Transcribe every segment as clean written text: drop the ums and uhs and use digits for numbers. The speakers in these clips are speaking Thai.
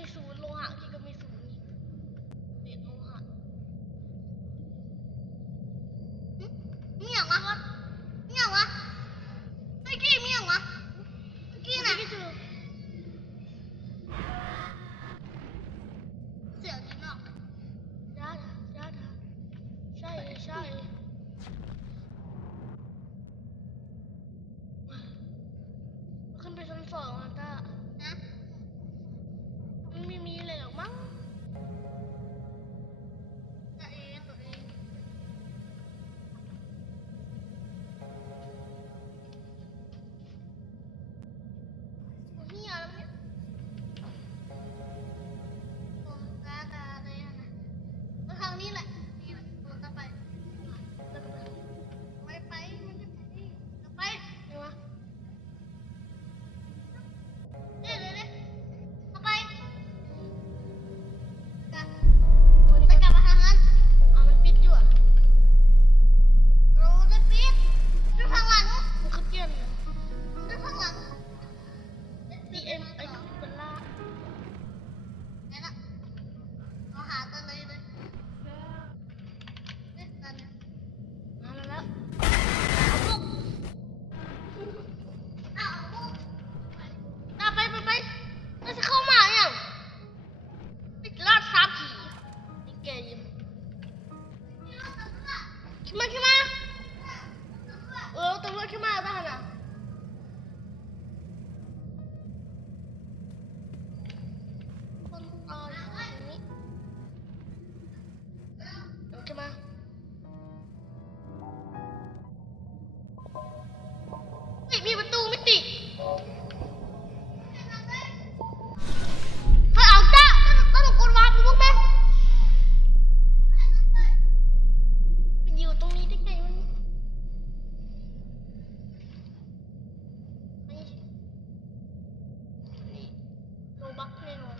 มีศูนย์โลหะพี่ก็มีศูนย์เหรียญโลหะมีอย่างวะมีอย่างวะเมื่อกี้มีอย่างวะเมื่อกี้ไหนเสียงจริงอ่ะยาใช่ขึ้นไปชั้น2อ่ะต้านะมันไม่มีอะไรหรอกมั้งตัวเองเฮียแล้วเนี่ยผมกาเลยนะก็ทางนี้แหละนี่แหละผมจะไปไม่ไปมันจะไปจะไปเดี๋ยววะเดี๋ยวเอาไปจะกลับมาทางนั้นมันปิดอยู่อ่ะเราจะปิดดูทางหลังมันคือเปลี่ยนดูทางหลังDM ไอ้เบลล่าไหนล่ะเราหากันเลยนั่นมาแล้วเอาบุกเอาบุกไปเราจะเข้ามาอย่างไปลอดซับผีนี่แกยิมขึ้นมาตำรวจขึ้นมาได้นะคนตายอย่างนี้ขึ้นมามีประตูไม่ติดถ้าเอาจ้าต้องกดวาร์ปดูไหมมันอยู่ตรงนี้ได้ไงมันนี่โลบักแน่นอน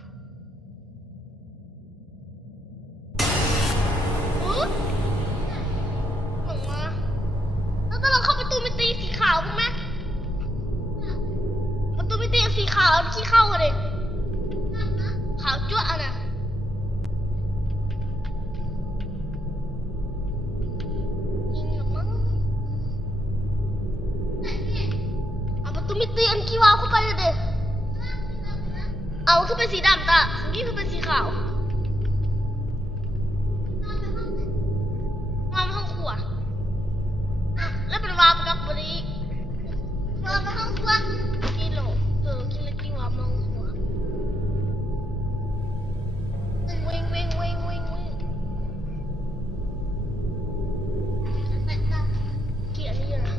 หลงมาแล้วถ้าเราเข้าประตูมิติสีขาวถูกไหมประตูมิติสีขาวที่เข้าเลยขาวจ้วะนะยิงหรอมั้งเอาประตูมิติอันกี่วาวเข้าไปเลยเด็กเอาคือเป็นสีดำตานี่คือเป็นสีขาวมาห้องครัวแล้วเป็นวาวกับบริวาวไปห้องครัวกิโลกินแล้วกินวาวมาห้องครัววิ่งเกี่ยนี่นะ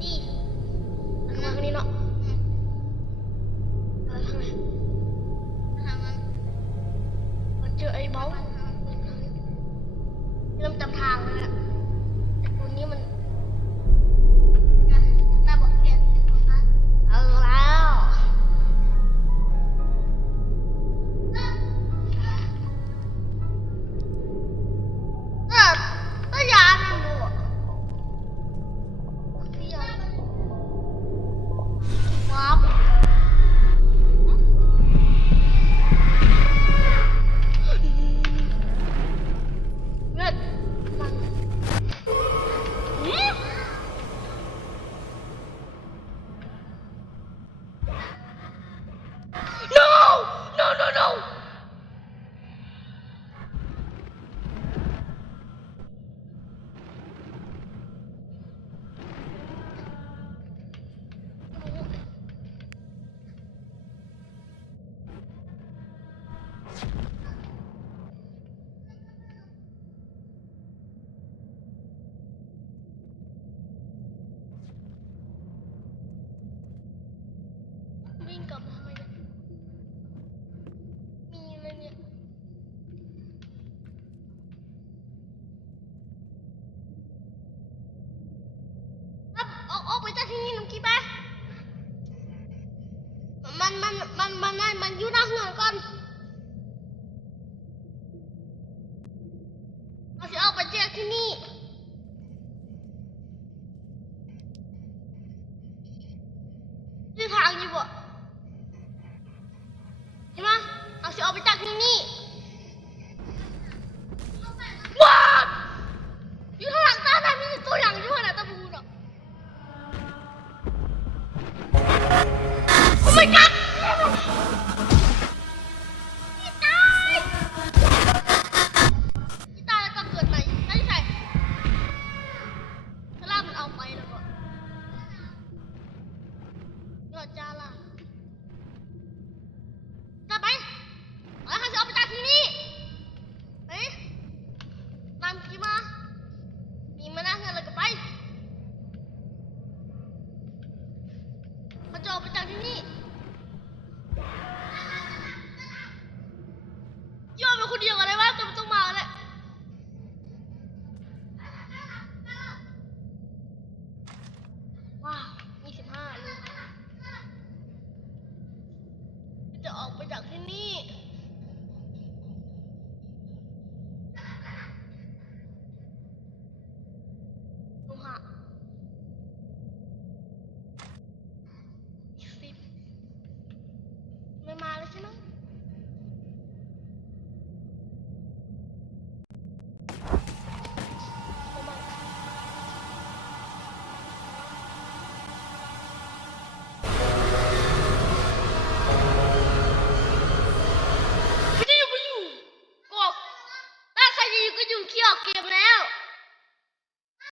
นี่ทางนี้เนาะทางนั้นมันเจอไอ้เบ้าเริ่มจำทางแล้วนะแต่คนนี้มันตาบอกเปลี่ยนเอาแล้วก็ยาเนี่ยหนูพี่ยาว้าวเลือดมันno วิ่งกลับมาทำไมเนี่ยมีอะไรเนี่ยออกไปจากที่นี่น้ำกี้ไปมันอยู่หน้าเหือนก่อนเราจะออกไปจากที่นี่ ยกัด